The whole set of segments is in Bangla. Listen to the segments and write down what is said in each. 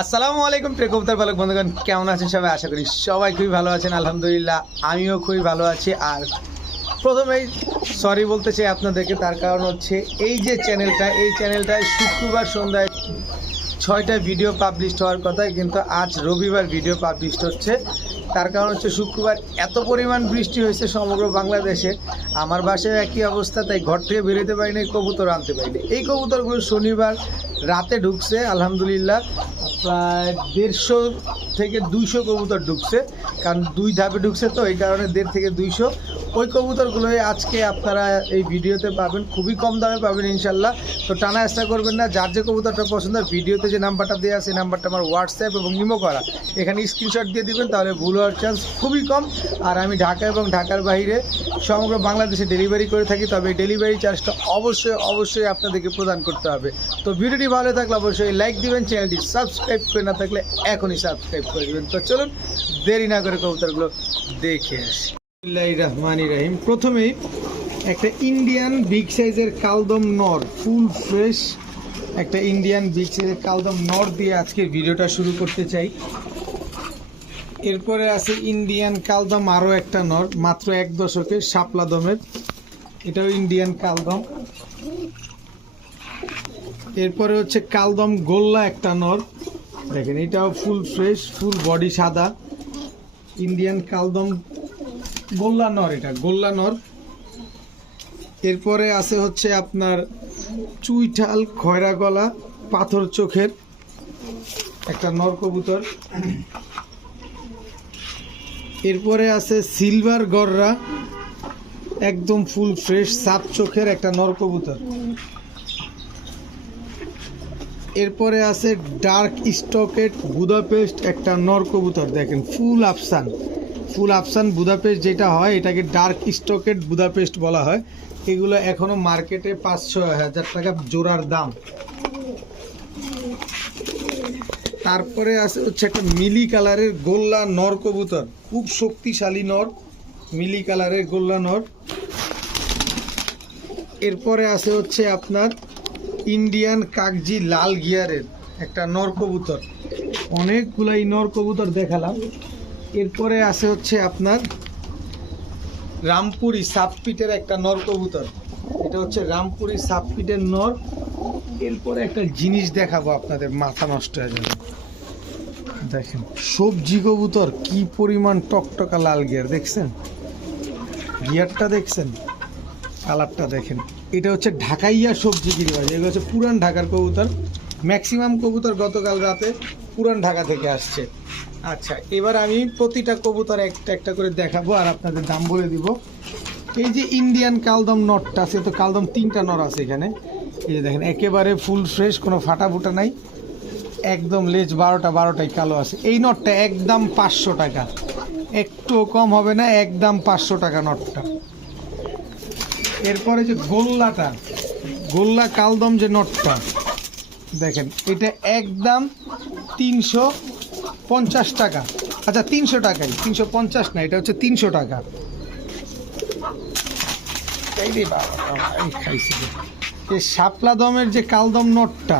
আসসালামু আলাইকুম প্রিয় কবুতর পালক বন্ধুগণ, কেমন আছেন সবাই? আশা করি সবাই খুবই ভালো আছেন। আলহামদুলিল্লাহ আমিও খুবই ভালো আছি। আর প্রথমেই সরি বলতে চাই আপনাদেরকে, তার কারণ হচ্ছে এই চ্যানেলটায় শুক্রবার সন্ধ্যায় 6টা ভিডিও পাবলিশ হওয়ার কথা, কিন্তু আজ রবিবার ভিডিও পাবলিশ হচ্ছে। তার কারণ হচ্ছে শুক্রবার এত পরিমাণ বৃষ্টি হয়েছে সমগ্র বাংলাদেশে। আমার বাসায় একই অবস্থা, তাই ঘর থেকে বেরোতে পারিনি, কবুতর আনতে পারিনি। এই কবুতরগুলো শনিবার রাতে ঢুকছে। আলহামদুলিল্লাহ প্রায় 150 থেকে 200 কবুতর ঢুকছে, কারণ 2 ধাপে ঢুকছে, তো এই কারণে 150 থেকে 200 ওই কবুতরগুলোই আজকে আপনারা এই ভিডিওতে পাবেন। খুবই কম দামে পাবেন ইনশাল্লাহ। তো টানা চেষ্টা করবেন না। যার যে কবুতরটা পছন্দ, ভিডিওতে যে নাম্বারটা দেওয়া আছে, নাম্বারটা আমার হোয়াটসঅ্যাপ এবং ইমো করা, এখানে স্ক্রিনশট দিয়ে দিবেন, তাহলে ভুল হওয়ার চান্স খুবই কম। আর আমি ঢাকা এবং ঢাকার বাইরে সমগ্র বাংলাদেশে ডেলিভারি করে থাকি, তবে এই ডেলিভারি চার্জটা অবশ্যই আপনাদেরকে প্রদান করতে হবে। তো ভিডিওটি ভালো থাকলে অবশ্যই লাইক দিবেন, চ্যানেলটি সাবস্ক্রাইব করে না থাকলে এখনই সাবস্ক্রাইব করে দেবেন। তো চলুন দেরি না করে কবুতরগুলো দেখে আসি। বিসমিল্লাহির রহমানির রহিম। প্রথমেই একটা ইন্ডিয়ান বিগ সাইজের কালদম নর, ফুল ফ্রেশ একটা ইন্ডিয়ান বিগ সাইজের কালদম নর দিয়ে আজকে ভিডিওটা শুরু করতে চাই। এরপরে আছে ইন্ডিয়ান কালদম, আরও একটা নর, মাত্র 1 দশকের শাপলা দমের, এটাও ইন্ডিয়ান কালদম। এরপরে হচ্ছে কালদম গোল্লা একটা নর, দেখেন এটাও ফুল ফ্রেশ, ফুল বডি সাদা, ইন্ডিয়ান কালদম গোল্লা নর, এটা গোল্লা নর। এরপরে আছে হচ্ছে আপনার চুইঠাল খয়রা গলা পাথর চোখের একটা নর কবুতর। এরপরে আছে সিলভার গররা, একদম ফুল ফ্রেশ সাপ চোখের একটা নর কবুতর। এরপরে আছে ডার্ক স্টকেট বুদাপেস্ট একটা নর কবুতর, দেখেন ফুল আফসান বুদাপেস্ট যেটা হয়, এটাকে ডার্ক স্টকেট বুদাপেস্ট বলা হয়। এগুলো এখনো মার্কেটে 5-6 হাজার টাকা জোড়ার দাম। তারপরে আছে হচ্ছে একটা মিলি কালারের গোল্লা নর কবুতর, খুব শক্তিশালী নর, মিলি কালারের গোল্লা নর। এরপরে আছে হচ্ছে আপনার ইন্ডিয়ান কাগজি লাল গিয়ারের একটা নর কবুতর। অনেকগুলাই নর কবুতর দেখালাম। এরপরে আছে হচ্ছে আপনার রামপুরি সাবপিটের একটা নর কবুতর, এটা হচ্ছে রামপুরি সাবপিটের নর। এরপরে একটা জিনিস দেখাবো আপনাদের, মাথা নষ্ট হয়ে যাবে। দেখেন সবজি কবুতর, কি পরিমাণ টকটকা লাল গিয়ার, দেখছেন গিয়ারটা, দেখছেন কালারটা, দেখেন এটা হচ্ছে ঢাকাইয়া সবজি গিরিবাজ। এগুলো হচ্ছে পুরান ঢাকার কবুতর। ম্যাক্সিমাম কবুতর গতকাল রাতে পুরান ঢাকা থেকে আসছে। আচ্ছা, এবার আমি প্রতিটা কবুতর একটা করে দেখাবো আর আপনাদের দাম বলে দিব। এই যে ইন্ডিয়ান কালদম নটটা আছে, তো কালদম 3টা নর আছে এখানে। এই যে দেখেন একেবারে ফুল ফ্রেশ, কোনো ফাটা ফুটা নাই, একদম লেজ 12টাই কালো আছে। এই নটটা একদম 500 টাকা, একটু কম হবে না, একদম 500 টাকা নটটা। এরপরে যে গোল্লা কালদম যে নটটা, দেখেন এটা একদম 350 টাকা। আচ্ছা 300 টাকাই, 350 না, এটা হচ্ছে 300 টাকা। এই শাপলা দমের যে কালদম নটটা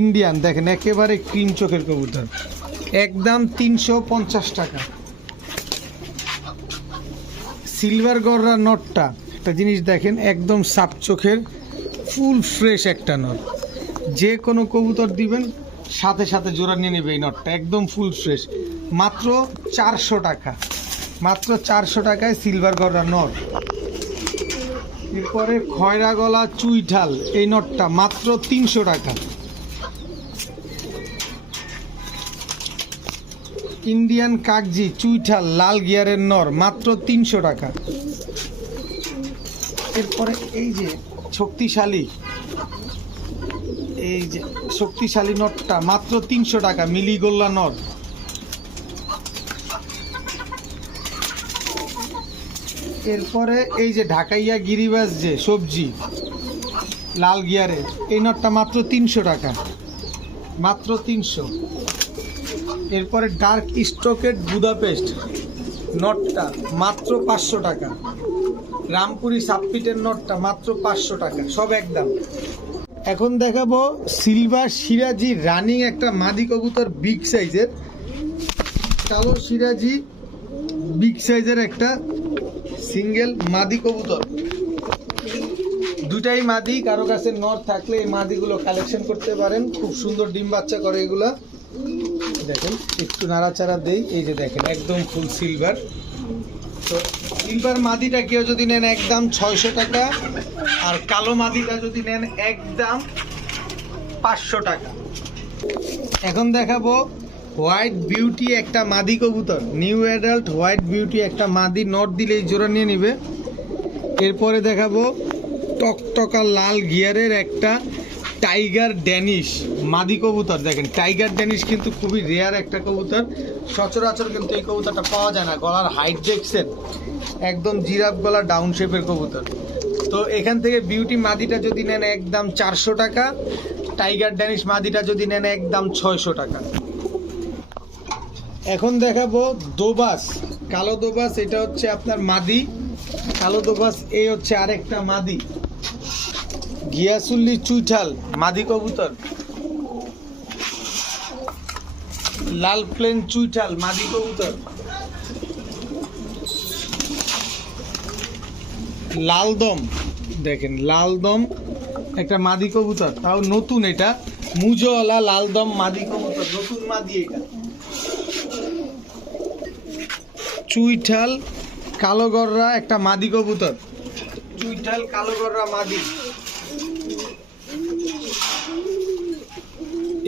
ইন্ডিয়ান, দেখেন একেবারে ক্রিম চোখের কবুতর, একদম 350 টাকা। সিলভার গররা নটটা, একটা জিনিস দেখেন, একদম সাপ চোখের ফুল ফ্রেশ একটা নট। যে কোনো কবুতর দিবেন সাথে সাথে জোড়া নিয়ে নেবে এই নটটা, একদম ফুল ফ্রেশ। মাত্র 400 টাকা, মাত্র 400 টাকায় সিলভার গররা নট। এরপরে খয়রা গলা চুইঠাল এই নটটা মাত্র 300 টাকা। ইন্ডিয়ান কাগজি চুইঠাল লাল গিয়ারের নর মাত্র 300 টাকা। এরপরে এই যে শক্তিশালী নটটা মাত্র 300 টাকা, মিলি গোল্লা নর। এরপরে এই যে ঢাকাইয়া গিরিবাজ যে সবজি লাল গিয়ারের, এই নটটা মাত্র 300 টাকা, মাত্র 300। এরপরে ডার্ক স্টকেট বুদাপেস্ট নটটা মাত্র 500 টাকা। রামপুরি সাবপিটের নটটা মাত্র 500 টাকা, সব একদম। এখন দেখাবো সিলভার সিরাজি রানিং একটা মাদি কবুতর বিগ সাইজের, কালো সিরাজি বিগ সাইজের একটা সিঙ্গেল মাদি কবুতর। দুটাই মাদি, কারো কাছে নর থাকলে এই মাদিগুলো কালেকশন করতে পারেন, খুব সুন্দর ডিম বাচ্চা করে এগুলা। দেখেন একটু নাড়াচাড়া দেই, এই যে দেখেন একদম ফুল সিলভার। তো সিলভার মাদিটা কেউ যদি নেন একদম 600 টাকা, আর কালো মাদিটা যদি নেন একদম 500 টাকা। এখন দেখাবো হোয়াইট বিউটি একটা মাদি কবুতর, নিউ অ্যাডাল্ট হোয়াইট বিউটি একটা মাদি, নট দিলে এই জোড়া নিয়ে নিবে। এরপরে দেখাবো টকটকা লাল গিয়ারের একটা টাইগার ড্যানিশ মাদি কবুতর। দেখেন টাইগার ড্যানিশ কিন্তু খুবই রেয়ার একটা কবুতর, সচরাচর কিন্তু এই কবুতরটা পাওয়া যায় না। গলার হাইট দেখছেন, একদম জিরাফ গলা, ডাউন শেপের কবুতর। তো এখান থেকে বিউটি মাদিটা যদি নেন একদম 400 টাকা, টাইগার ড্যানিশ মাদিটা যদি নেন একদম 600 টাকা। এখন দেখাবো দোবাস, কালো দোবাস, এটা হচ্ছে আপনার মাদি কালো দোবাস। এই হচ্ছে আরেকটা মাদি গিয়াসুল্লি চুইঠাল মাদি কবুতর, লাল প্লেন চুইঠাল মাদি কবুতর। লালদম, দেখেন লালদম একটা মাদি কবুতর, তাও নতুন, এটা মুজওয়ালা লালদম মাদি কবুতর, নতুন মাদি এটা। চুইঠাল কালো গররা একটা মাদি কবুতর, চুইঠাল কালো গররা মাদি।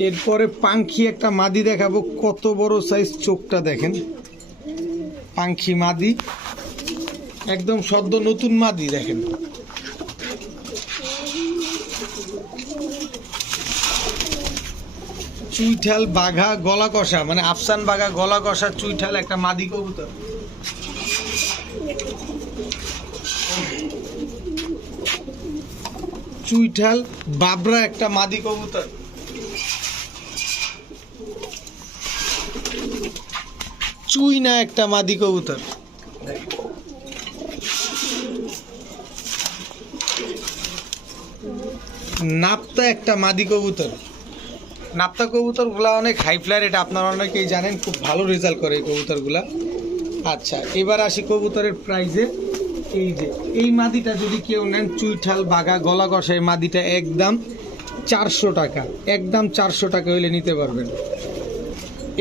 এরপরে পাঙ্খি একটা মাদি দেখাবো, কত বড় সাইজ, চোখটা দেখেন, পাঙ্খি মাদি একদম সদ্য নতুন মাদি। দেখেন চুইঠাল বাঘা গলা কষা, মানে আফসান বাঘা গলা কষা চুইঠাল একটা মাদি কবুতর। চুইঠাল বাবরা একটা মাদি কবুতর। চুইনা একটা মাদি কবুতর। নাপ্তা একটা মাদি কবুতর। নাপ্তা কবুতরগুলা অনেক হাই ফ্লায়ার, এটা আপনারা অনেকেই জানেন, খুব ভালো রেজাল্ট করে এই কবুতরগুলা। আচ্ছা, এবার আসি কবুতরের প্রাইজে। এই যে এই মাদিটা যদি কেউ নেন চুইঠাল বাঘা গলা কষা, এই মাদিটা একদম 400 টাকা, একদম 400 টাকা হইলে নিতে পারবেন।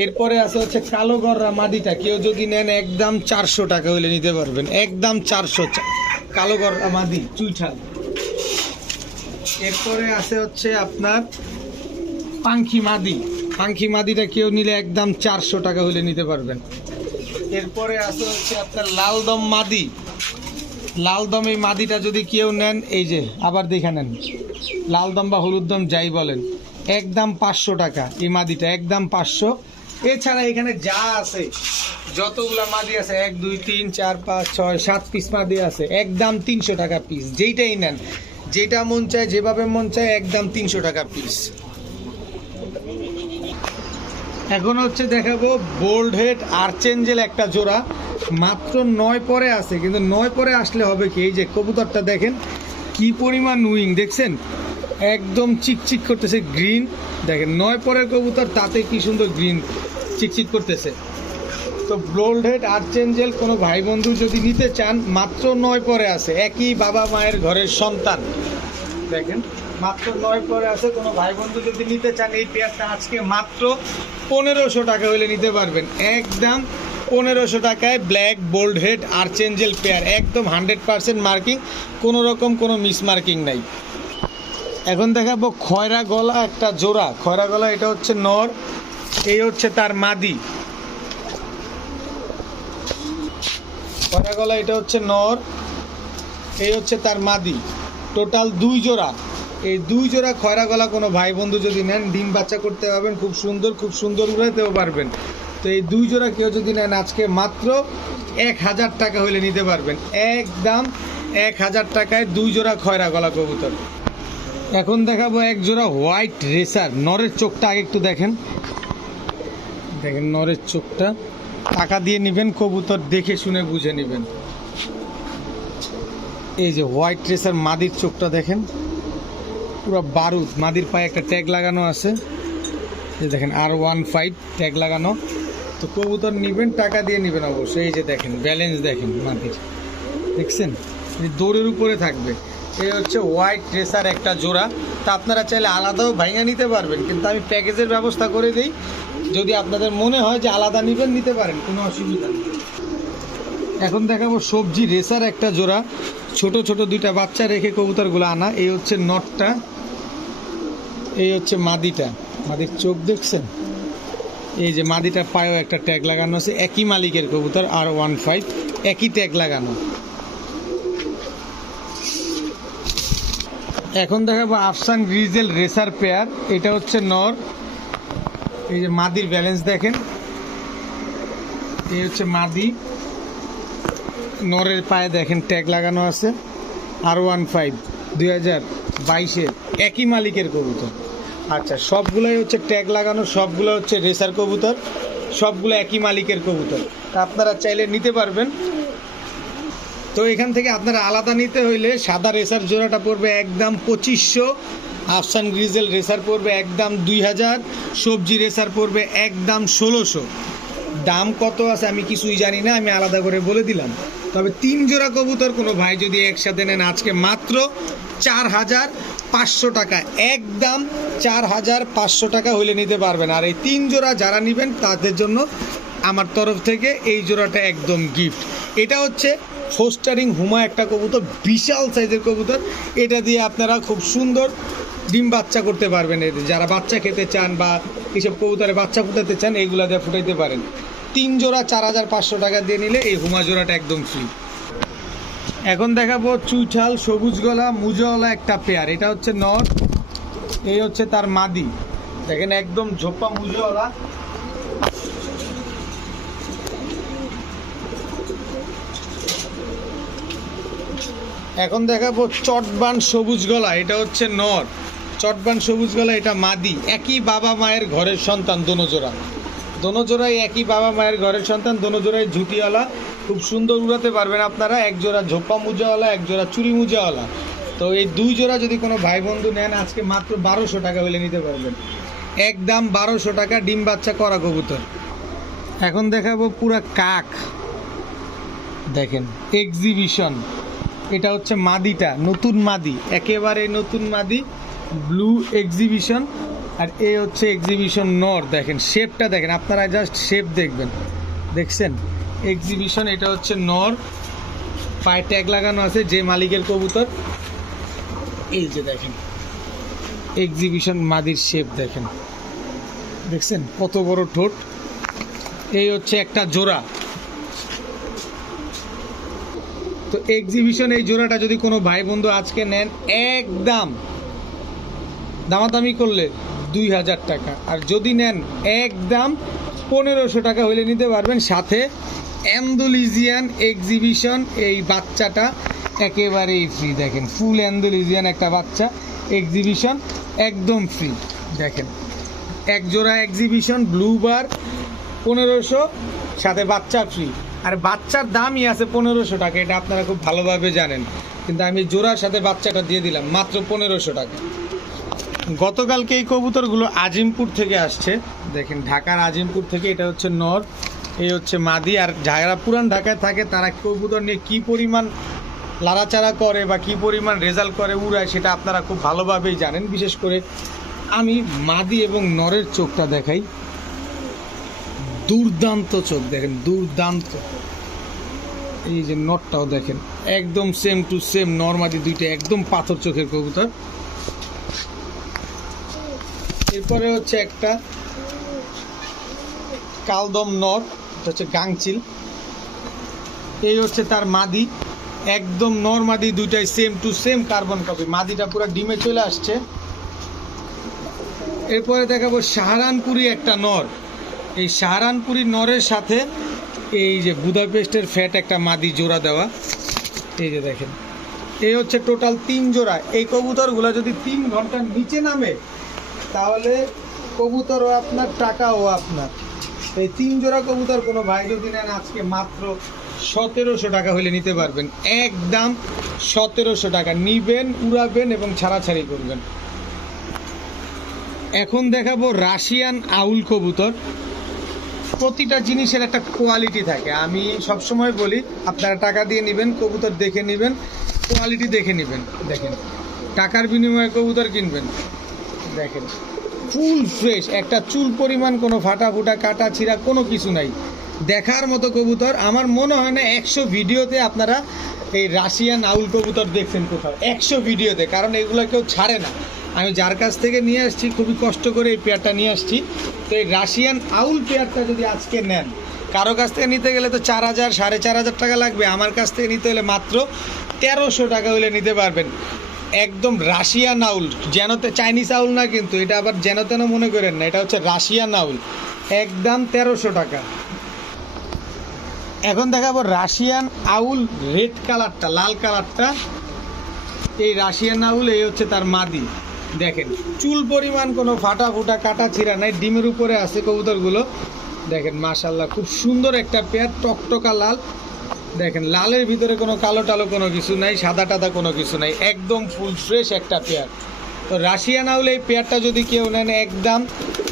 এরপরে আছে হচ্ছে কালো গররা মাদিটা, কেউ যদি নেন একদম 400 টাকা হইলে নিতে পারবেন, একদম 400, কালো গররা মাদি চুইঠাল। এরপরে আছে হচ্ছে আপনার পাঙ্খি মাদি, পাঙ্খি মাদিটা কেউ নিলে একদম 400 টাকা হইলে নিতে পারবেন। এরপরে আছে হচ্ছে আপনার লালদম মাদি, লালদম এই মাদিটা যদি কেউ নেন, এই যে আবার দেখে নেন, লালদম বা হলুদদম যাই বলেন, একদম 500 টাকা এই মাদিটা, একদম 500। এছাড়া এখানে যা আছে যতগুলা মাদি আছে, 1 2 3 4 5 6 7 পিস মাদি আছে, একদম 300 টাকা পিস। যেইটাই নেন, যেটা মন চায়, যেভাবে মন চায়, একদম 300 টাকা পিস। এখন হচ্ছে দেখাবো বোল্ড হেড আর্চেঞ্জেল একটা জোড়া, মাত্র 9 পরে আছে, কিন্তু 9 পরে আসলে হবে কি, এই যে কবুতরটা দেখেন কি পরিমাণ উইং, দেখছেন একদম চিকচিক করতেছে গ্রিন। দেখেন 9 পরের কবুতর, তাতে কি সুন্দর গ্রিন চিকচিক করতেছে। তো বোল্ড হেড আর্চেঞ্জেল কোনো ভাই বন্ধু যদি নিতে চান, মাত্র 9 পরে আছে, একই বাবা মায়ের ঘরের সন্তান। দেখেন মাত্র 9 পরে আছে, কোনো ভাই বন্ধু যদি নিতে চান, এই পেয়ারটা আজকে মাত্র 1500 টাকা হইলে নিতে পারবেন, একদম 1500 টাকায় black bold head archangel pair, একদম 100% মার্কিং, কোনো রকম কোনো মিস মার্কিং নাই। এখন দেখাবো খয়রা গলা একটা জোড়া, খয়রা গলা, এটা হচ্ছে নর, এই হচ্ছে তার মাদি। খয়রা গলা এটা হচ্ছে নর, এই হচ্ছে তার মাদি। টোটাল 2 জোড়া, এই 2 জোড়া খয়রা গলা কোনো ভাই বন্ধু যদি নেন, ডিম বাচ্চা করতে পারবেন, খুব সুন্দর উড়াতেও পারবেন। তো এই 2 জোড়া কেউ যদি নেন, আজকে মাত্র 1000 টাকা হলে নিতে পারবেন, একদম 1000 টাকায় 2 জোড়া খয়রা গলা কবুতর। এখন দেখাবো এক জোড়া হোয়াইট রেসার, নরের চোখটা আগে একটু দেখেন, দেখেন নরের চোখটা, টাকা দিয়ে নেবেন, কবুতর দেখে শুনে বুঝে নেবেন। এই যে হোয়াইট রেসার মাদির চোখটা দেখেন, পুরো বারুদ। মাদির পায়ে একটা ট্যাগ লাগানো আছে, এই দেখেন R15 ট্যাগ লাগানো। তো কবুতর নেবেন টাকা দিয়ে নেবেন অবশ্যই। এই যে দেখেন ব্যালেন্স দেখেন মাদির, দেখছেন দৌড়ের উপরে থাকবে। এই হচ্ছে হোয়াইট রেসার একটা জোড়া। তা আপনারা চাইলে আলাদাও ভাঙা নিতে পারবেন, কিন্তু আমি প্যাকেজের ব্যবস্থা করে দিই। যদি আপনাদের মনে হয় যে আলাদা নেবেন নিতে পারেন, কোনো অসুবিধা নেই। এখন দেখাবো সবজি রেসার একটা জোড়া, ছোট ছোট দুইটা বাচ্চা রেখে কবুতরগুলো আনা। এই হচ্ছে নটটা, এই হচ্ছে মাদিটা। মাদির চোখ দেখছেন, এই যে মাদিটার পায়েও একটা ট্যাগ লাগানো আছে। একই মালিকের কবুতর R15, একই ট্যাগ লাগানো। এখন দেখাবো আফসান গ্রিজেল রেসার পেয়ার। এটা হচ্ছে নর। এই যে মাদির ব্যালেন্স দেখেন, এই হচ্ছে মাদি। নরের পায়ে দেখেন ট্যাগ লাগানো আছে R15 2022-এর, একই মালিকের কবুতর। আচ্ছা, সবগুলোই হচ্ছে ট্যাগ লাগানো, সবগুলো হচ্ছে রেসার কবুতর, সবগুলো একই মালিকের কবুতর। তা আপনারা চাইলে নিতে পারবেন। তো এখান থেকে আপনারা আলাদা নিতে হইলে সাদা রেসার জোড়াটা পড়বে একদম 2500, আফসান গ্রিজেল রেসার পড়বে একদম 2000, সবজি রেসার পড়বে একদম 1600। দাম কত আছে আমি কিছুই জানি না, আমি আলাদা করে বলে দিলাম। তবে 3 জোড়া কবুতর কোনো ভাই যদি একসাথে নেন আজকে মাত্র 4500 টাকা, একদম 4500 টাকা হইলে নিতে পারবেন। আর এই 3 জোড়া যারা নেবেন তাদের জন্য আমার তরফ থেকে এই জোড়াটা একদম গিফট। এটা হচ্ছে ফোস্টারিং হুমা একটা কবুতর, বিশাল সাইজের কবুতর। এটা দিয়ে আপনারা খুব সুন্দর ডিম বাচ্চা করতে পারবেন। এদের যারা বাচ্চা খেতে চান বা এইসব কবুতরে বাচ্চা ফুটাতে চান, এইগুলা দিয়ে ফুটাইতে পারেন। 3 জোড়া 4500 টাকা দিয়ে নিলে এই হুমা জোড়াটা একদম ফ্রি। এখন দেখাবো চুইঠাল সবুজ গলা মুজাওয়ালা একটা পেয়ার। এটা হচ্ছে নর, এই হচ্ছে তার মাদি। দেখেন একদম ঝোপা মুজাওয়ালা। এখন দেখাবো চটবান সবুজ গলা। এটা হচ্ছে নর, চটবান সবুজ গলা, এটা মাদি। একই বাবা মায়ের ঘরের সন্তান, দোনো জোড়াই একই বাবা মায়ের ঘরের সন্তান, দোনো জোড়াই ঝুটিওয়ালা। খুব সুন্দর উড়াতে পারবেন আপনারা। এক জোড়া ঝোপা মুজাওয়ালা, এক জোড়া চুরি মুজাওয়ালা। তো এই 2 জোড়া যদি কোনো ভাই বন্ধু নেন আজকে মাত্র 1200 টাকা হলে নিতে পারবেন, একদম 1200 টাকা। ডিম বাচ্চা করা কবুতর। এখন দেখাবো পুরা কাক, দেখেন এক্সিবিশন। এটা হচ্ছে মাদিটা, নতুন মাদি, একেবারে নতুন মাদি, ব্লু এক্সিবিশন। আর এ হচ্ছে এক্সিবিশন নর। দেখেন শেপটা দেখেন, আপনারা জাস্ট শেপ দেখবেন, দেখছেন এক্সিবিশন। এটা হচ্ছে নর, পায়ে ট্যাগ লাগানো আছে যে মালিকের কবুতর। এই যে দেখেন এক্সিবিশন মাদির শেপ দেখেন, দেখছেন কত বড় ঠোঁট। এই হচ্ছে একটা জোড়া। তো এক্সিবিশন এই জোড়াটা যদি কোনো ভাই বন্ধু আজকে নেন একদম দামাদামি করলে 2000 টাকা, আর যদি নেন একদম 1500 টাকা হইলে নিতে পারবেন। সাথে অ্যান্ডালুজিয়ান এক্সিবিশন এই বাচ্চাটা একেবারেই ফ্রি। দেখেন ফুল অ্যান্ডালুজিয়ান একটা বাচ্চা, এক্সিবিশন একদম ফ্রি। দেখেন এক জোড়া এক্সিবিশন ব্লু বার 1500, সাথে বাচ্চা ফ্রি। আর বাচ্চার দামই আছে 1500 টাকা, এটা আপনারা খুব ভালোভাবে জানেন। কিন্তু আমি জোড়ার সাথে বাচ্চাটা দিয়ে দিলাম মাত্র 1500 টাকা। গতকালকে এই কবুতরগুলো আজিমপুর থেকে আসছে, দেখেন ঢাকার আজিমপুর থেকে। এটা হচ্ছে নর, এই হচ্ছে মাদি। আর যারা পুরান ঢাকায় থাকে তারা কবুতর নিয়ে কী পরিমাণ লাড়াচাড়া করে বা কী পরিমাণ রেজাল্ট করে উড়ায় সেটা আপনারা খুব ভালোভাবেই জানেন। বিশেষ করে আমি মাদি এবং নরের চোখটা দেখাই, দুর্দান্ত চোখ দেখেন, দুর্দান্ত। এই যে নটটাও দেখেন একদম সেম টু সেম, নরমাদি দুইটা একদম পাথর চোখের কবুতর। এরপরে হচ্ছে একটা কালদম নর, হচ্ছে গাংচিল। এই হচ্ছে তার মাদি, একদম নরমাদি দুইটাই same to same carbon copy. মাদিটা পুরো ডিমে চলে আসছে। এরপরে দেখাবো সাহারানপুরি একটা নর। এই সাহারানপুরি নরের সাথে এই যে বুদাপেস্টের ফ্যাট একটা মাদি জোড়া দেওয়া। এই যে দেখেন এই হচ্ছে টোটাল 3 জোড়া। এই কবুতরগুলো যদি 3 ঘন্টার নিচে নামে তাহলে কবুতরও আপনার, টাকাও আপনার। এই 3 জোড়া কবুতর কোনো ভাই যদি নেন আজকে মাত্র 1700 টাকা হলে নিতে পারবেন, একদম 1700 টাকা। নিবেন, উড়াবেন এবং ছাড়াছাড়ি করবেন। এখন দেখাবো রাশিয়ান আউল কবুতর। প্রতিটা জিনিসের একটা কোয়ালিটি থাকে, আমি সবসময় বলি আপনারা টাকা দিয়ে নেবেন, কবুতর দেখে নেবেন, কোয়ালিটি দেখে নেবেন। দেখেন টাকার বিনিময়ে কবুতর কিনবেন, দেখেন ফুল ফ্রেশ, একটা চুল পরিমাণ কোনো ফাটা ফুটা কাটা ছিঁড়া কোনো কিছু নাই, দেখার মতো কবুতর। আমার মনে হয় না 100 ভিডিওতে আপনারা এই রাশিয়ান আউল কবুতর দেখছেন কোথাও, 100 ভিডিওতে, কারণ এগুলো কেউ ছাড়ে না। আমি যার কাছ থেকে নিয়ে আসছি, খুবই কষ্ট করে এই পেয়ারটা নিয়ে আসছি। তো এই রাশিয়ান আউল পেয়ারটা যদি আজকে নেন, কারো কাছ থেকে নিতে গেলে তো 4000 4500 টাকা লাগবে, আমার কাছ থেকে নিতে হলে মাত্র 1300 টাকা হলে নিতে পারবেন। একদম রাশিয়ান আউল, যেন চাইনিজ আউল না, কিন্তু এটা আবার যেন তেন মনে করেন না, এটা হচ্ছে রাশিয়ান আউল, একদম 1300 টাকা। এখন দেখাবো রাশিয়ান আউল রেড কালারটা, লাল কালারটা। এই রাশিয়ান আউল, এই হচ্ছে তার মাদি। দেখেন চুল পরিমাণ কোনো ফাটা ফুটা কাটা ছিঁড়া নাই, ডিমের উপরে আছে কবুতরগুলো। দেখেন মাশাল্লাহ খুব সুন্দর একটা পেয়ার, টকটকা লাল। দেখেন লালের ভিতরে কোনো কালো টালো কোনো কিছু নাই, সাদা টাদা কোনো কিছু নাই, একদম ফুল ফ্রেশ একটা পেয়ার। তো রাশিয়ান আউল এই পেয়ারটা যদি কেউ নেন, একদম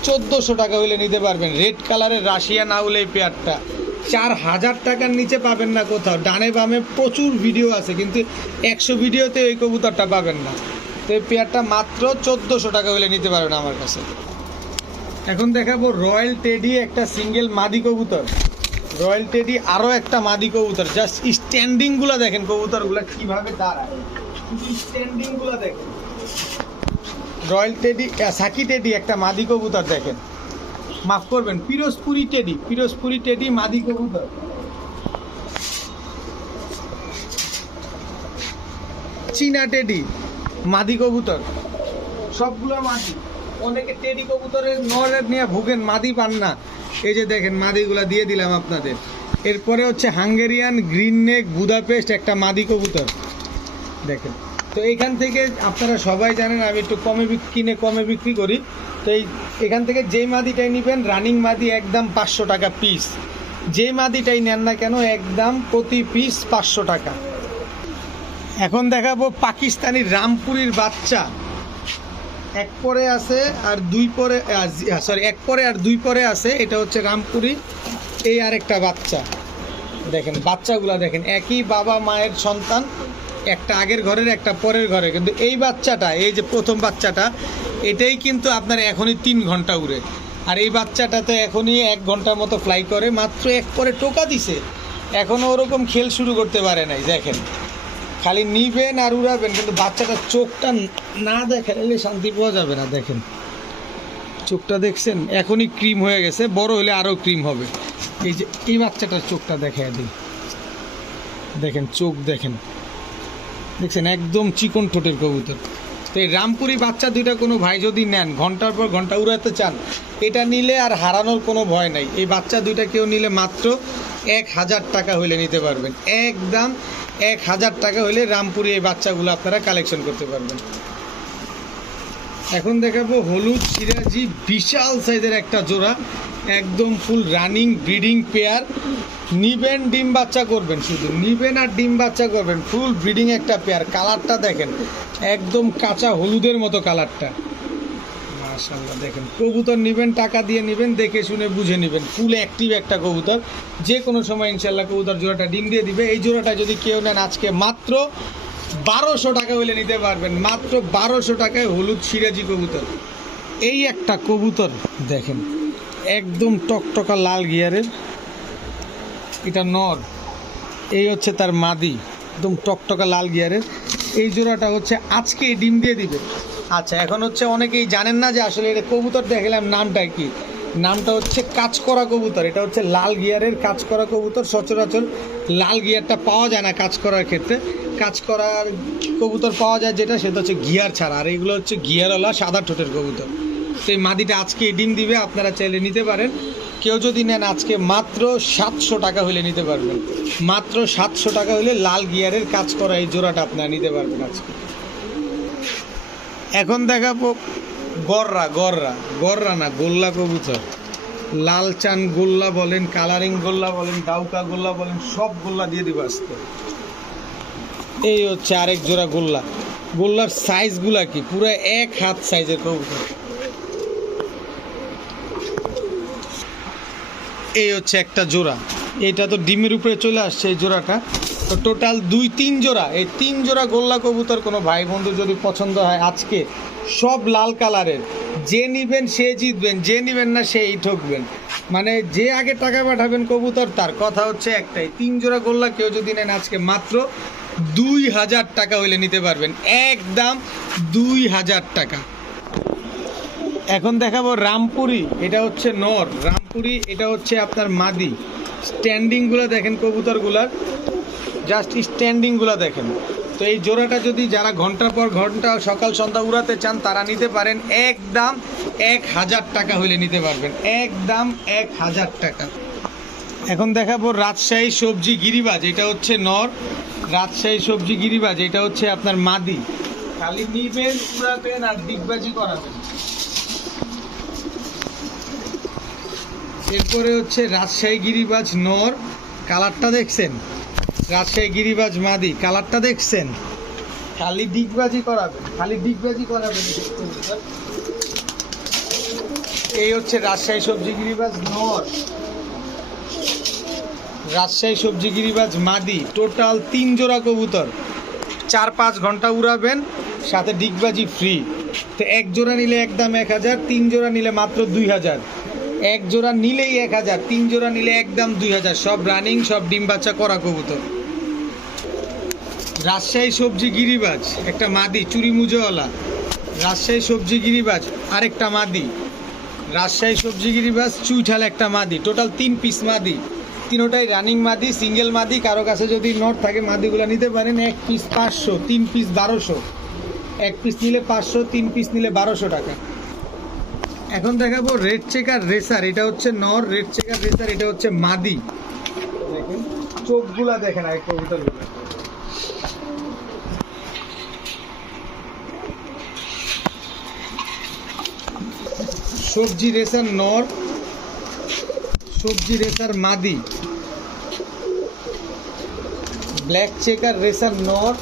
1400 টাকা হইলে নিতে পারবেন। রেড কালারের রাশিয়ান আউল এই পেয়ারটা 4000 টাকার নিচে পাবেন না কোথাও। ডানে বামে প্রচুর ভিডিও আছে, কিন্তু 100 ভিডিওতে এই কবুতরটা পাবেন না। তো এই পেয়ারটা মাত্র 1400 টাকা হলে নিতে পারবেন আমার কাছে। এখন দেখাবো রয়্যাল টেডি, একটা সিঙ্গেল মাদি কবুতর। রয়্যাল টেডি আরও একটা মাদি কবুতর, জাস্ট স্ট্যান্ডিংগুলো দেখেন, কবুতরগুলো কীভাবে দাঁড়ায়, স্ট্যান্ডিংগুলো দেখেন। রয়্যাল টেডি, সাকি টেডি একটা মাদি কবুতর, দেখেন, মাফ করবেন, পিরোজপুরি টেডি, পিরোজপুরি টেডি মাদি কবুতর। চীনা টেডি মাদি কবুতর, সবগুলো মাদি। অনেকে টেডি কবুতরের নরের নিয়ে ভুগেন, মাদি পান না, এই যে দেখেন মাদিগুলা দিয়ে দিলাম আপনাদের। এরপরে হচ্ছে হাঙ্গেরিয়ান গ্রিন নেক বুদাপেস্ট একটা মাদি কবুতর, দেখেন। তো এইখান থেকে আপনারা সবাই জানেন আমি একটু কমে কিনে কমে বিক্রি করি। তো এখান থেকে যেই মাদিটাই নেবেন, রানিং মাদি একদম 500 টাকা পিস। যেই মাদিটাই নেন না কেন, একদম প্রতি পিস 500 টাকা। এখন দেখাবো পাকিস্তানি রামপুরির বাচ্চা, এক পরে আছে আর দুই পরে, সরি এক পরে আর দুই পরে আছে। এটা হচ্ছে রামপুরি, এই আরেকটা বাচ্চা। দেখেন বাচ্চাগুলা দেখেন, একই বাবা মায়ের সন্তান, একটা আগের ঘরের একটা পরের ঘরে। কিন্তু এই বাচ্চাটা, এই যে প্রথম বাচ্চাটা, এটাই কিন্তু আপনার এখনই 3 ঘন্টা উড়ে, আর এই বাচ্চাটা তো এখনই 1 ঘন্টার মতো ফ্লাই করে। মাত্র এক পরে টোকা দিছে, এখনও ওরকম খেল শুরু করতে পারে নাই। দেখেন খালি নিবেন আর উড়াবেন, কিন্তু বাচ্চাটার চোখটা না দেখালে শান্তি পাওয়া যাবে না। দেখেন চোখটা দেখছেন, এখনই ক্রিম হয়ে গেছে, বড় হলে আরও ক্রিম হবে। এই যে এই বাচ্চাটার চোখটা দেখায় দিই, দেখেন চোখ দেখেন, দেখছেন একদম চিকন ঠোঁটের কবুতর। তো এই রামপুরি বাচ্চা দুইটা কোনো ভাই যদি নেন, ঘন্টার পর ঘন্টা উড়াতে চান, এটা নিলে আর হারানোর কোনো ভয় নাই। এই বাচ্চা দুইটা কেউ নিলে মাত্র 1000 টাকা হইলে নিতে পারবেন, একদম 1000 টাকা হইলে রামপুরি এই বাচ্চাগুলো আপনারা কালেকশন করতে পারবেন। এখন দেখাবো হলুদ সিরাজি, বিশাল সাইজের একটা জোড়া, একদম ফুল রানিং ব্রিডিং পেয়ার। নিবেন ডিম বাচ্চা করবেন, শুধু নিবেন আর ডিম বাচ্চা করবেন, ফুল ব্রিডিং একটা পেয়ার। কালারটা দেখেন, একদম কাঁচা হলুদের মতো কালারটা, মাশাআল্লাহ। দেখেন কবুতর নিবেন, টাকা দিয়ে নিবেন, দেখে শুনে বুঝে নেবেন, ফুল অ্যাক্টিভ একটা কবুতর। যে কোনো সময় ইনশাল্লাহ কবুতর জোড়াটা ডিম দিয়ে দিবে। এই জোড়াটা যদি কেউ নেন আজকে মাত্র 1200 টাকা হলে নিতে পারবেন, মাত্র 1200 টাকায় হলুদ সিরাজি কবুতর। এই একটা কবুতর দেখেন, একদম টকটকা লাল গিয়ারের, এটা নর, এই হচ্ছে তার মাদি, একদম টকটকা লাল গিয়ারের। এই জোড়াটা হচ্ছে আজকে ডিম দিয়ে দিবে। আচ্ছা এখন হচ্ছে অনেকেই জানেন না যে আসলে এটা কবুতর দেখালাম নামটা কি, নামটা হচ্ছে কাজ করা কবুতর। এটা হচ্ছে লাল গিয়ারের কাজ করা কবুতর। সচরাচর লাল গিয়ারটা পাওয়া যায় না কাজ করার ক্ষেত্রে, কাজ করার কবুতর পাওয়া যায় যেটা, সেটা হচ্ছে গিয়ার ছাড়া, আর এইগুলো হচ্ছে গিয়ারওয়ালা সাদা ঠোঁটের কবুতর। তো এই মাদিটা আজকে ডিম দিবে, আপনারা চাইলে নিতে পারেন। কেউ যদি নেন আজকে মাত্র 700 টাকা হলে নিতে পারবেন, মাত্র 700 টাকা হলে লাল গিয়ারের কাজ করা এই জোড়াটা আপনারা নিতে পারবেন আজকে। এখন দেখাবো গররা, গররা গররা না গোল্লা কবুতর, লাল চান গোল্লা বলেন, কালারিং গোল্লা বলেন, ডাউকা গোল্লা বলেন, সব গোল্লা দিয়ে দিব আজকে। এই হচ্ছে আরেক জোড়া গোল্লা। গোল্লার সাইজগুলা কি পুরো 1 হাত সাইজের কবুতর, এই হচ্ছে একটা জোড়া, এটা তো ডিমের উপরে চলে আসছে এই জোড়াটা। তো টোটাল 2-3 জোড়া, এই 3 জোড়া গোল্লা কবুতর কোনো ভাই বন্ধু যদি পছন্দ হয় আজকে সব লাল কালারের, যে নিবেন সে জিতবেন, যে নিবেন না সেই ঠকবেন। মানে যে আগে টাকা পাঠাবেন কবুতর তার কথা হচ্ছে একটাই, 3 জোড়া গোল্লা কেউ যদি নেন আজকে মাত্র 2000 টাকা হইলে নিতে পারবেন, একদম 2000 টাকা। এখন দেখাবো রামপুরি, এটা হচ্ছে নর রামপুরি, এটা হচ্ছে আপনার মাদি। স্ট্যান্ডিংগুলো দেখেন কবুতরগুলার, জাস্ট স্ট্যান্ডিংগুলো দেখেন। তো এই জোড়াটা যদি যারা ঘন্টার পর ঘন্টা সকাল সন্ধ্যা উড়াতে চান তারা নিতে পারেন, একদম 1000 টাকা হইলে নিতে পারবেন, একদম 1000 টাকা। এখন দেখাবো রাজশাহী সবজি গিরিবাজ, এটা হচ্ছে নর। রাজশাহী সবজি গিরিবাজ, এটা হচ্ছে আপনার মাদি। খালি নিবেন, উড়াবেন আর ডিগবাজি করাবেন। এরপরে হচ্ছে রাজশাহী গিরিবাজ নর, কালারটা দেখছেন? রাজশাহী গিরিবাজ মাদি, কালারটা দেখছেন? খালি ডিগবাজি করাবেন, খালি ডিগবাজি করাবেন। এই হচ্ছে রাজশাহী সবজি গিরিবাজ নর, রাজশাহী সবজি গিরিবাজ মাদি। টোটাল 3 জোড়া কবুতর, 4-5 ঘন্টা উড়াবেন, সাথে ডিগবাজি ফ্রি। তো এক জোড়া নিলে একদম 1000, 3 জোড়া নিলে মাত্র 2000। এক জোড়া নিলেই 1000, 3 জোড়া নিলে একদম 2000। সব রানিং, সব ডিম বাচ্চা করা কবুতর। রাজশাহী সবজি গিরিবাজ একটা মাদি, চুরি মুজোওয়ালা। রাজশাহী সবজি গিরিবাজ আরেকটা মাদি। রাজশাহী সবজি গিরিবাজ চুইঠাল একটা মাদি। টোটাল 3 পিস মাদি, তিনোটাই রানিং মাদি, সিঙ্গেল মাদি। কারো কাছে যদি নট থাকে মাদিগুলো নিতে পারেন। 1 পিস 500, 3 পিস 1200। 1 পিস নিলে 500, 3 পিস নিলে 1200 টাকা। এখন দেখাবো রেড চেকার রেসার, এটা হচ্ছে নর। রেড চেকার রেসার, এটা হচ্ছে মাদি। দেখেন চোখগুলা দেখেন আর কবুতরগুলো। সবজি রেসার নর, সবজি রেসার মাদি। ব্ল্যাক চেকার রেসার নর,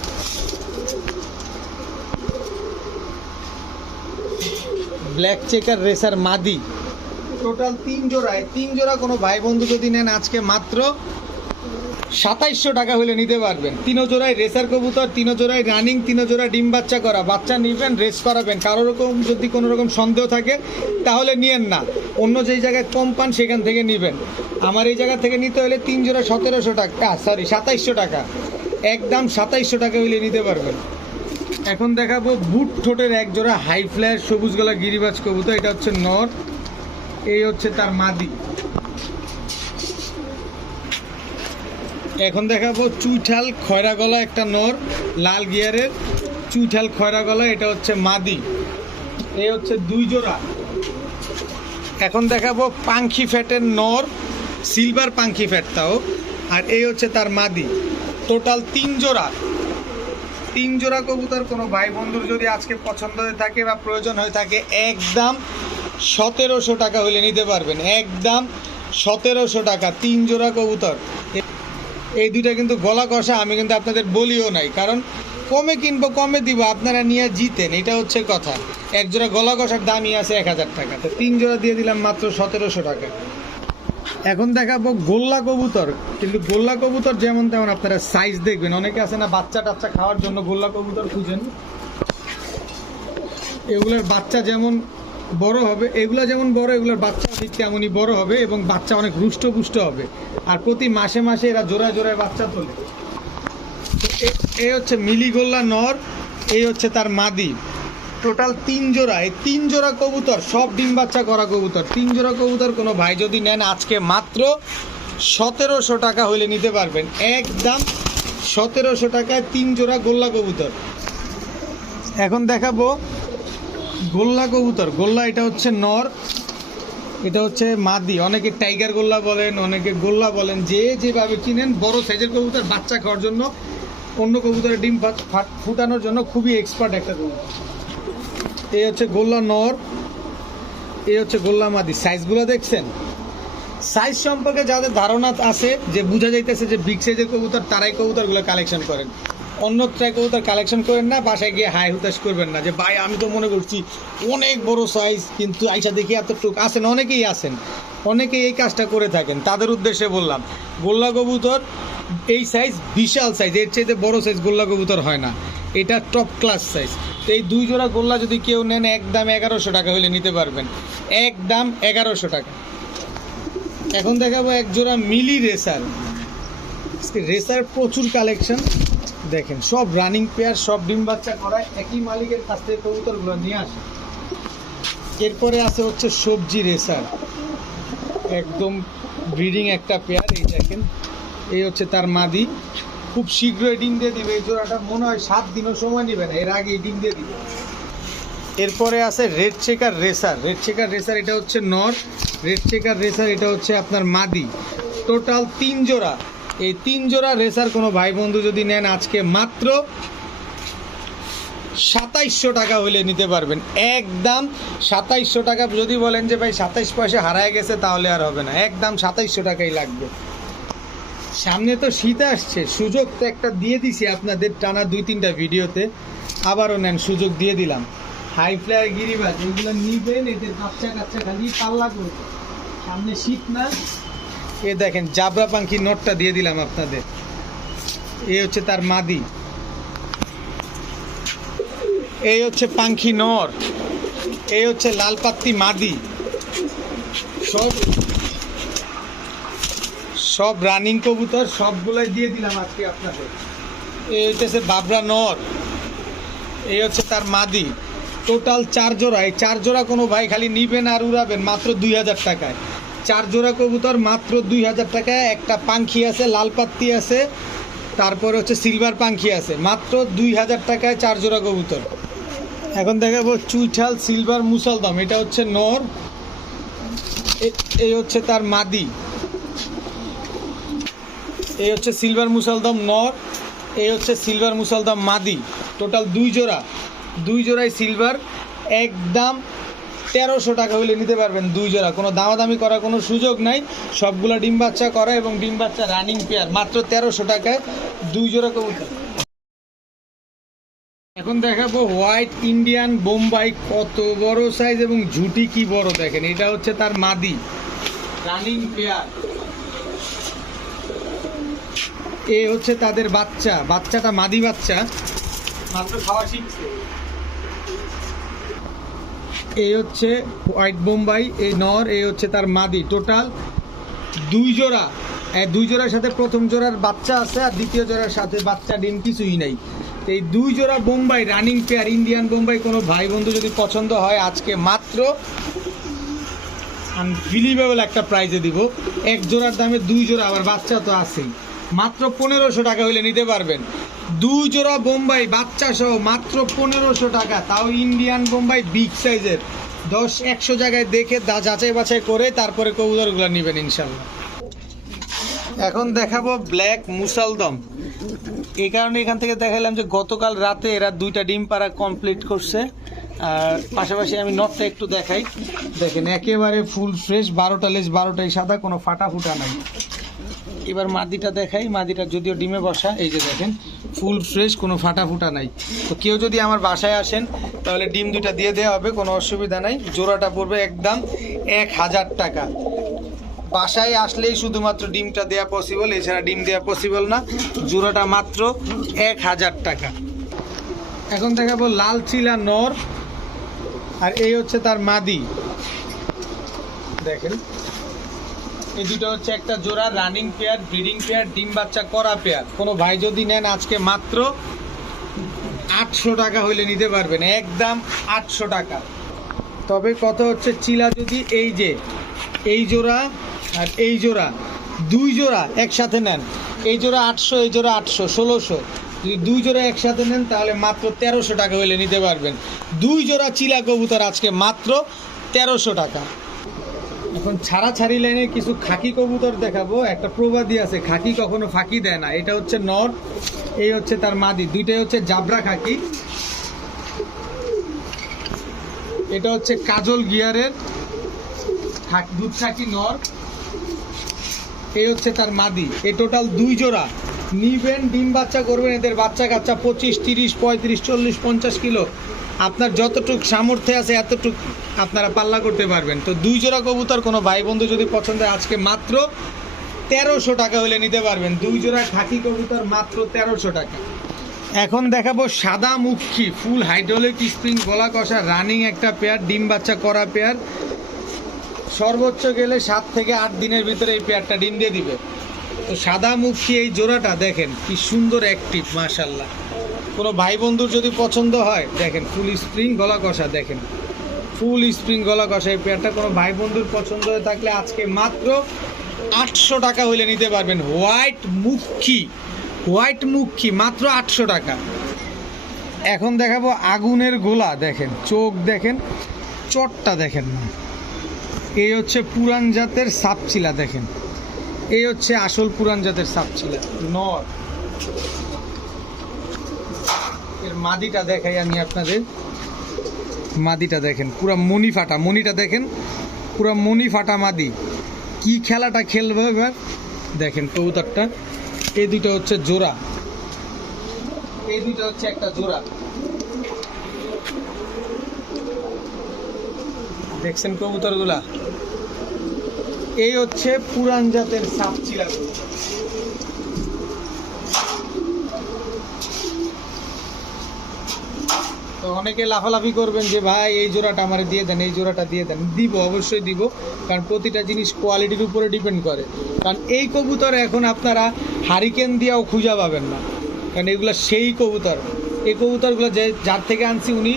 ব্ল্যাক চেকার রেসার মাদি। টোটাল 3 জোড়ায়, 3 জোড়া কোনো ভাই বন্ধু যদি নেন আজকে মাত্র 2700 টাকা হলে নিতে পারবেন। 3 জোড়ায় রেসার কবুতর, 3 জোড়ায় রানিং, 3 জোড়া ডিম বাচ্চা করা। বাচ্চা নিবেন, রেস করাবেন। কারো রকম যদি কোনো রকম সন্দেহ থাকে তাহলে নিয়েন না, অন্য যেই জায়গায় কম পান সেখান থেকে নেবেন। আমার এই জায়গা থেকে নিতে হলে 3 জোড়া 1700 টাকা, সরি 2700 টাকা, একদম 2700 টাকা হলে নিতে পারবেন। এখন দেখাবো বুট ঠোঁটের এক জোড়া হাই ফ্ল্যাশ সবুজ গলা গিরিবাজ কবুতর, এটা হচ্ছে নর, এই হচ্ছে তার মাদি। এখন দেখাবো চুইঠাল খয়রা গলা একটা নর, লাল গিয়ারের চুইঠাল খয়রা গলা, এটা হচ্ছে মাদি। এই হচ্ছে 2 জোড়া। এখন দেখাবো পাঙ্খি ফ্যাটের নর, সিলভার পাঙ্খি ফ্যাট তাও, আর এই হচ্ছে তার মাদি। টোটাল 3 জোড়া। 3 জোড়া কবুতর কোনো ভাই বন্ধুর যদি আজকে পছন্দ হয়ে থাকে বা প্রয়োজন হয়ে থাকে, একদম 1700 টাকা হলে নিতে পারবেন, একদম 1700 টাকা 3 জোড়া কবুতর। এই দুইটা কিন্তু গলা কষা, আমি কিন্তু আপনাদের বলিও নাই, কারণ কমে কিনবো কমে দিব, আপনারা নিয়ে জিতেন, এটা হচ্ছে কথা। এক জোড়া গলা কষার দামই আছে 1000 টাকা, তো 3 জোড়া দিয়ে দিলাম মাত্র 1700 টাকা। এখন দেখাবো গোল্লা কবুতর, কিন্তু গোল্লা কবুতর যেমন তেমন আপনারা সাইজ দেখবেন। অনেকে আছে না বাচ্চা টাচ্চা খাওয়ার জন্য গোল্লা কবুতর খুঁজেন, এগুলোর বাচ্চা যেমন বড় হবে, এগুলো যেমন বড়, এগুলোর বাচ্চা ঠিক তেমনই বড় হবে এবং বাচ্চা অনেক রুষ্টপুষ্ট হবে। আর প্রতি মাসে মাসে এরা জোড়ায় জোড়ায় বাচ্চা তোলে। তো এই হচ্ছে মিলি গোল্লা নর, এই হচ্ছে তার মাদি। টোটাল 3 জোড়া। এই 3 জোড়া কবুতর সব ডিম বাচ্চা করা কবুতর। 3 জোড়া কবুতর কোনো ভাই যদি নেন আজকে মাত্র 1700 টাকা হইলে নিতে পারবেন, একদম 1700 টাকায় 3 জোড়া গোল্লা কবুতর। এখন দেখাবো গোল্লা কবুতর। গোল্লা, এটা হচ্ছে নর, এটা হচ্ছে মাদি। অনেকে টাইগার গোল্লা বলেন, অনেকে গোল্লা বলেন, যে যেভাবে চিনেন। বড় সাইজের কবুতর, বাচ্চা খাওয়ার জন্য, অন্য কবুতরের ডিম ফুটানোর জন্য খুবই এক্সপার্ট একটা কবুতর। এই হচ্ছে গোল্লা নর, এই হচ্ছে গোল্লা মাদি। সাইজগুলো দেখছেন? সাইজ সম্পর্কে যাদের ধারণা আছে, যে বোঝা যাইতেছে যে বিগ সাইজের কবুতর, তারাই কবুতরগুলো কালেকশন করেন। অন্য ট্রাই কবুতর কালেকশন করেন না, বাসায় গিয়ে হাই হুতাশ করবেন না যে ভাই আমি তো মনে করছি অনেক বড় সাইজ, কিন্তু আইসা দেখি এতটুকু আসেন। অনেকেই এই কাজটা করে থাকেন, তাদের উদ্দেশ্যে বললাম গোল্লা কবুতর এই সাইজ বিশাল সাইজ, এর চাইতে বড় সাইজ গোল্লা কবুতর হয় না, এটা টপ ক্লাস সাইজ। তো এই 2 জোড়া গোল্লা যদি কেউ নেন একদম 1100 টাকা হলে নিতে পারবেন, একদম 1100 টাকা। এখন দেখাবো এক জোড়া মিলি রেসার। রেসার প্রচুর কালেকশন দেখেন, সব রানিং পেয়ার, সব ডিম বাচ্চা করায়, একই মালিকের কাছ থেকে কবুতরগুলো নিয়ে আসে। এরপরে আছে হচ্ছে সবজি রেসার, একদম ব্রিডিং একটা পেয়ার। এই দেখেন, এই হচ্ছে তার মাদি, খুব শীঘ্রই ডিম দিয়ে দিবে। এই জোড়াটা মনে হয় 7 দিনও সময় নেবে না, এর আগেই ডিম দিয়ে দিবে। এরপরে আছে রেড চেকার রেসার, এটা হচ্ছে নর। রেড চেকার রেসার, এটা হচ্ছে আপনার মাদি। টোটাল 3 জোড়া। এই 3 জোড়া রেসার কোনো ভাই বন্ধু যদি নেন আজকে মাত্র 2700 টাকা হলে নিতে পারবেন, একদম 2700 টাকা। যদি বলেন যে ভাই 27 পয়সা হারায় গেছে, তাহলে আর হবে না, একদম 2700 টাকাই লাগবে। সামনে তো শীত আসছে, সুযোগ তো একটা দিয়ে দিছি আপনাদের টানা 2-3টা ভিডিওতে, আবারও নেন, সুযোগ দিয়ে দিলাম। হাই ফ্লায়ার গিরিবাজ এগুলো নিবেন, এদের বাচ্চা কাচ্চা খালি পাল্লা করবে, সামনে শীত না। এ দেখেন জাবরা পাখি নোটটা দিয়ে দিলাম আপনাদের, এই হচ্ছে তার মাদি, এই হচ্ছে পাখি নর, এই হচ্ছে লাল পাত্তি মাদি, সব রানিং কবুতর, সবগুলাই দিয়ে দিলাম আজকে আপনাদের। এই হচ্ছে বাবরা নর, এই হচ্ছে তার মাদি। টোটাল 4 জোড়া। এই 4 জোড়া কোনো ভাই খালি নিবেন আর উড়াবেন মাত্র 2000 টাকায়। 4 জোড়া কবুতর মাত্র 2000 টাকায়। একটা পাখি আছে, লাল পাত্তি আছে, তারপরে হচ্ছে সিলভার পাখি আছে, মাত্র 2000 টাকায় 4 জোড়া কবুতর। এখন দেখাবো চুইঠাল সিলভার মুসলদম, এটা হচ্ছে নর, এই হচ্ছে তার মাদি। এই হচ্ছে সিলভার মুসলদম নর, এই হচ্ছে সিলভার মুসলদম মাদি। টোটাল 2 জোড়া, 2 জোড়ায় সিলভার, একদম 1300 টাকা হলে নিতে পারবেন 2 জোড়া। কোনো দামাদামি করার কোনো সুযোগ নাই, সবগুলো ডিম বাচ্চা করা এবং ডিম বাচ্চা রানিং পেয়ার, মাত্র 1300 টাকায় 2 জোড়া কবুতর। এখন দেখাবো হোয়াইট ইন্ডিয়ান বোম্বাই, কত বড় সাইজ এবং ঝুটি কি বড় দেখেন। এটা হচ্ছে তার মাদি, রানিং পেয়ার। এই হচ্ছে তাদের বাচ্চা, বাচ্চাটা মাদি বাচ্চা, মাত্র খাওয়া শিখছে। এই হচ্ছে হোয়াইট বোম্বাই, এই নর, এই হচ্ছে তার মাদি। টোটাল 2 জোড়া। 2 জোড়ার সাথে প্রথম জোড়ার বাচ্চা আছে, আর দ্বিতীয় জোড়ার সাথে বাচ্চা ডিম কিছুই নাই। এই 2 জোড়া Bombay running pair, Indian Bombay কোনো ভাই বন্ধু যদি পছন্দ হয় আজকে মাত্র আনবিলিভেবল একটা প্রাইজে দিব। 1 জোড়ার দামে 2 জোড়া, আবার বাচ্চা তো আছেই, মাত্র 1500 টাকা হলে নিতে পারবেন। 2 জোড়া বোম্বাই বাচ্চা সহ মাত্র 1500 টাকা, তাও ইন্ডিয়ান বোম্বাই বিগ সাইজের। 10-100 জায়গায় দেখে যাচাই বাছাই করে তারপরে কবুতরগুলো নেবেন ইনশাল্লাহ। এখন দেখাবো ব্ল্যাক মুসালদম। এই কারণে এখান থেকে দেখালাম যে গতকাল রাতে এরা 2টা ডিম পাড়া কমপ্লিট করছে। আর পাশাপাশি আমি নটটা একটু দেখাই, দেখেন একেবারে ফুল ফ্রেশ, 12টা লেজ 12টাই সাদা, কোনো ফাটা ফুটা নাই। এবার মাদিটা দেখাই, মাদিটা যদিও ডিমে বসা, এই যে দেখেন ফুল ফ্রেশ, কোনো ফাটা ফুটা নাই। তো কেউ যদি আমার বাসায় আসেন তাহলে ডিম 2টা দিয়ে দেওয়া হবে, কোনো অসুবিধা নাই। জোড়াটা পড়বে একদম 1000 টাকা। বাসায় আসলেই শুধুমাত্র ডিমটা দেওয়া পসিবল, এছাড়া ডিম দেওয়া পসিবল না। জোড়াটা মাত্র 1000 টাকা। এখন দেখাবো লাল চিলা নর, আর এই হচ্ছে তার মাদি। দেখেন এই দুটো হচ্ছে একটা জোড়া রানিং পেয়ার, ব্রিডিং পেয়ার, ডিম বাচ্চা করা পেয়ার। কোনো ভাই যদি নেন আজকে মাত্র 800 টাকা হইলে নিতে পারবেন, একদম 800 টাকা। তবে কত হচ্ছে চিলা যদি এই যে এই জোড়া আর এই জোড়া, 2 জোড়া একসাথে নেন, এই জোড়া 800, এই জোড়া 800, 1600। যদি 2 জোড়া একসাথে নেন তাহলে মাত্র 1300 টাকা হইলে নিতে পারবেন। 2 জোড়া চিলা কবুতর আজকে মাত্র 1300 টাকা। এখন ছাড়াছাড়ি লাইনে কিছু খাকি কবুতর দেখাবো। একটা প্রবাদী আছে, খাকি কখনো ফাঁকি দেয় না। এটা হচ্ছে নর, এই হচ্ছে তার মাদি। 2টাই হচ্ছে জাবরা খাকি। এটা হচ্ছে কাজল গিয়ারের দুধ খাকি নর, এই হচ্ছে তার মাদি। এই টোটাল 2 জোড়া, নিবেন, ডিম বাচ্চা করবেন, এদের বাচ্চা কাচ্চা 25, 30, 35, 40, 50 কিলো আপনার যতটুক সামর্থ্য আছে এতটুক আপনারা পাল্লা করতে পারবেন। তো 2 জোড়া কবুতর কোনো ভাই বন্ধু যদি পছন্দ হয় আজকে মাত্র 1300 টাকা হলে নিতে পারবেন। 2 জোড়া খাকি কবুতর মাত্র 1300 টাকা। এখন দেখাবো সাদা মুখী ফুল হাইড্রোলিক স্প্রিং গলা কষা রানিং একটা পেয়ার, ডিম বাচ্চা করা পেয়ার। সর্বোচ্চ গেলে 7 থেকে 8 দিনের ভিতরে এই পেয়ারটা ডিম দিয়ে দিবে। তো সাদা মুখী এই জোড়াটা দেখেন কি সুন্দর অ্যাক্টিভ, মাশাল্লাহ। কোনো ভাই বন্ধুর যদি পছন্দ হয় দেখেন ফুল স্প্রিং গলা কষা, দেখেন ফুল স্প্রিং গলা কষা এই পেয়ারটা কোনো ভাই বন্ধুর পছন্দ হয়ে থাকলে আজকে মাত্র 800 টাকা হইলে নিতে পারবেন। হোয়াইট মুখী মাত্র 800 টাকা। এখন দেখাবো আগুনের গোলা, দেখেন চোখ দেখেন, চটটা দেখেন, এই হচ্ছে পুরান জাতের সাপচিলা, দেখেন এই হচ্ছে আসল পুরান জাতের সাপচিলা নর। এর মাদিটা দেখাই আমি আপনাদের, মাদিটা দেখেন পুরা মনি ফাটা, মনিটা দেখেন পুরা মনি ফাটা মাদি। কি খেলাটা খেলবে এবার দেখেন কবুতরটা। এই দুইটা হচ্ছে জোড়া, এই দুইটা হচ্ছে একটা জোড়া, দেখছেন কবুতরগুলা। এই হচ্ছে পুরান জাতের সাপচিলা। তো অনেকে লাফালাফি করবেন যে ভাই এই জোড়াটা আমার দিয়ে দেন, এই জোড়াটা দিয়ে দেন। দিব, অবশ্যই দিব, কারণ প্রতিটা জিনিস কোয়ালিটির উপরে ডিপেন্ড করে। কারণ এই কবুতর এখন আপনারা হারিকেন দিয়েও খুঁজে পাবেন না, কারণ এগুলো সেই কবুতর। এই কবুতরগুলো যে যার থেকে আনছি উনি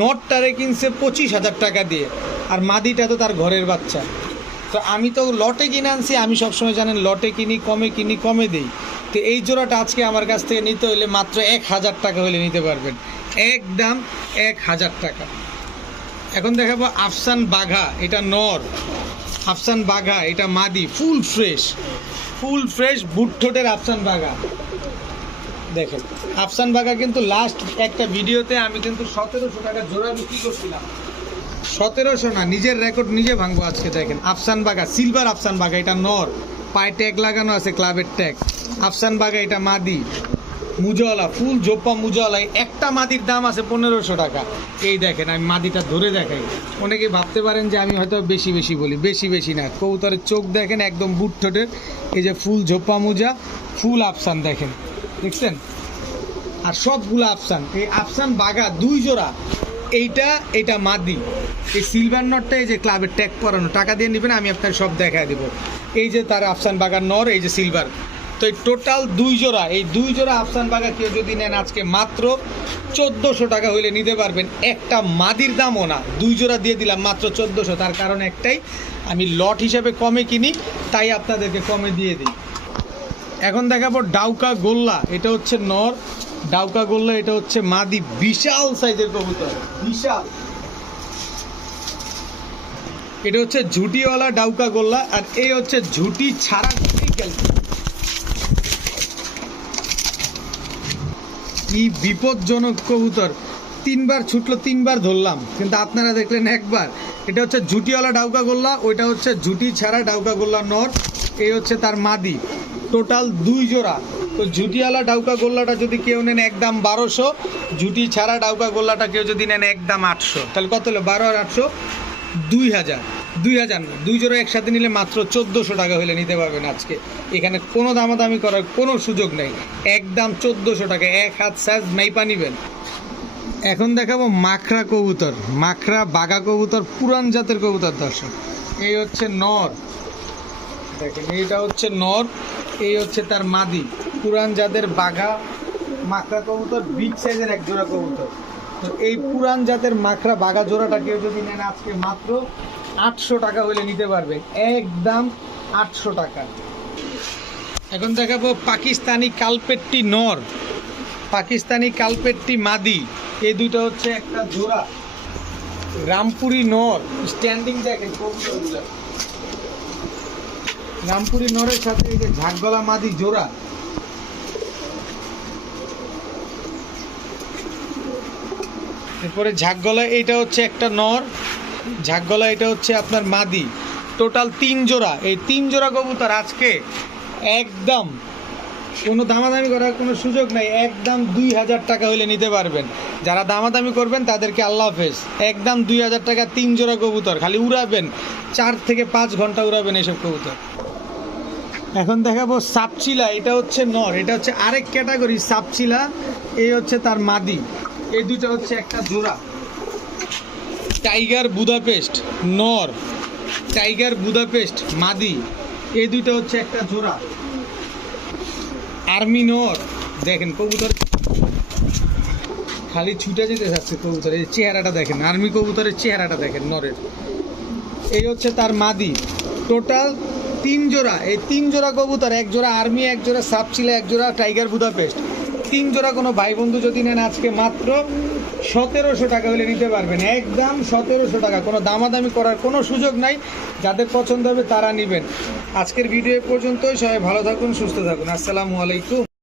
নটটারে কিনছে 25,000 টাকা দিয়ে, আর মাদিটা তো তার ঘরের বাচ্চা। তো আমি তো লটে কিনে আনছি, আমি সবসময় জানেন লটে কিনি, কমে দিই। তো এই জোড়াটা আজকে আমার কাছ থেকে নিতে হলে মাত্র 1000 টাকা হলে নিতে পারবেন, একদম 1000 টাকা। এখন দেখাবো আফসান বাঘা, এটা নর। আফসান বাঘা এটা মাদি, ফুল ফ্রেশ বুটঠোঁটের আফসান বাঘা। দেখেন আফসান বাঘা কিন্তু লাস্ট একটা ভিডিওতে আমি কিন্তু 1700 টাকা জোড়া বিক্রি করছিলাম। 1700 না, নিজের রেকর্ড নিজে ভাঙবো আজকে। দেখেন আফসান বাঘা, সিলভার আফসান বাঘা, এটা নর, পায়ে ট্যাগ লাগানো আছে, ক্লাবের ট্যাগ। আফসান বাঘা এটা মাদি, মুজাওয়ালা, ফুল জোপ্পা মুজাওয়ালা। একটা মাদির দাম আছে 1500 টাকা। এই দেখেন আমি মাদিটা ধরে দেখাই, অনেকে ভাবতে পারেন যে আমি হয়তো বেশি বলি, বেশি না। কবুতরের চোখ দেখেন একদম বুট ঠোঁটের, এই যে ফুল জোপ্পা মুজা, ফুল আফসান দেখেন, দেখছেন। আর সবগুলো আফসান, এই আফসান বাঘা 2 জোড়া, এইটা মাদি। এই সিলভার নটটা এই যে ক্লাবের ট্যাগ পরানো, টাকা দিয়ে নেবেন, আমি আপনাকে সব দেখায় দেবো। এই যে তার আফসান বাঘার নর, এই যে সিলভার। তো এই টোটাল 2 জোড়া, এই 2 জোড়া আফসান বাঘা কেউ যদি নেন আজকে মাত্র 1400 টাকা হইলে নিতে পারবেন। একটা মাদির দামও না, 2 জোড়া দিয়ে দিলাম মাত্র 1400। তার কারণ একটাই, আমি লট হিসাবে কমে কিনি, তাই আপনাদেরকে কমে দিয়ে দিই। এখন দেখাবো ডাউকা গোল্লা, এটা হচ্ছে নর। ডাউকা গোল্লা এটা হচ্ছে মাদি, বিশাল সাইজের কবুতর, বিশাল। এটা হচ্ছে ঝুটিওয়ালা ডাউকা গোল্লা, আর এই হচ্ছে ঝুটি ছাড়া কি বিপজ্জনক কবুতর। 3 বার ছুটলো, 3 বার ধরলাম, কিন্তু আপনারা দেখলেন একবার। এটা হচ্ছে ঝুটিওয়ালা ডাউকা গোল্লা, ওইটা হচ্ছে ঝুটি ছাড়া ডাউকা গোল্লা নর। এই হচ্ছে তার মাদি, টোটাল 2 জোড়া। তো ঝুটিওয়ালা ডাউকা গোল্লাটা যদি কেউ নেন একদম 1200, ঝুটি ছাড়া ডাউকা গোল্লাটা কেউ যদি নেন একদম 800, তাহলে কত হলো? 12 আর 800 2000। 2000 না, 2 জোড়া একসাথে নিলে মাত্র 1400 টাকা হলে নিতে পারবেন আজকে। এখানে কোনো দামাদামি করার কোনো সুযোগ নেই, একদম 1400 টাকা, 1 হাত সাইজ মাইপা নিবেন। এখন দেখাবো মাখরা কবুতর, মাখরা বাঘা কবুতর, পুরান জাতের কবুতর দর্শক। এই হচ্ছে নর, দেখেন এইটা হচ্ছে নর, এই হচ্ছে তার মাদি, পুরান জাতের বাঘা মাখরা কবুতর, বিগ সাইজের এক জোড়া কবুতর। তো এই পুরান জাতের মাখরা বাঘা জোড়াটা কেউ যদি নেন আজকে মাত্র 800 টাকা হলে নিতে পারবেন, একদম 800 টাকা। এখন দেখাবো পাকিস্তানি কালপেট্টি নর, পাকিস্তানি কালপেট্টি মাদি, এই দুটো হচ্ছে একটা জোড়া। রামপুরি নর, স্ট্যান্ডিং দেখেন কবুতরগুলো, রামপুরি নরের সাথে এই যে ঝাঁকগলা মাদি জোড়া। এরপরে ঝাঁকগলা, এইটা হচ্ছে একটা নর, ঝাঁকগলা এটা হচ্ছে আপনার মাদি। টোটাল 3 জোড়া, এই 3 জোড়া কবুতর আজকে একদম কোনো দামাদামি করার কোনো সুযোগ নাই, একদম 2000 টাকা হলে নিতে পারবেন। যারা দামাদামি করবেন তাদেরকে আল্লাহ হাফেজ। একদম 2000 টাকা 3 জোড়া কবুতর, খালি উড়াবেন, 4 থেকে 5 ঘন্টা উড়াবেন এইসব কবুতর। এখন দেখাবো সাপচিলা, এটা হচ্ছে নর, এটা হচ্ছে আরেক ক্যাটাগরি সাপচিলা, এই হচ্ছে তার মাদি। এই দুটো হচ্ছে একটা জোড়া। টাইগার বুদাপেস্ট নর, টাইগার বুদাপেস্ট মাদি, এই দুটো হচ্ছে একটা জোড়া। আর্মি নর, দেখেন কবুতর খালি ছুটে যেতে যাচ্ছে কবুতরের চেহারাটা দেখেন, আর্মি কবুতরের চেহারাটা দেখেন নরের। এই হচ্ছে তার মাদি। টোটাল 3 জোড়া, এই 3 জোড়া কবুতর, এক জোড়া আর্মি, এক জোড়া সাপচিলা, এক জোড়া টাইগার বুদাপেস্ট, 3 জোড়া কোনো ভাই বন্ধু যদি নেন আজকে মাত্র 1700 টাকা হলে নিতে পারবেন। একদম 1700 টাকা, কোনো দামাদামি করার কোনো সুযোগ নাই। যাদের পছন্দ হবে তারা নেবেন। আজকের ভিডিও পর্যন্তই, সবাই ভালো থাকুন, সুস্থ থাকুন, আসসালামু আলাইকুম।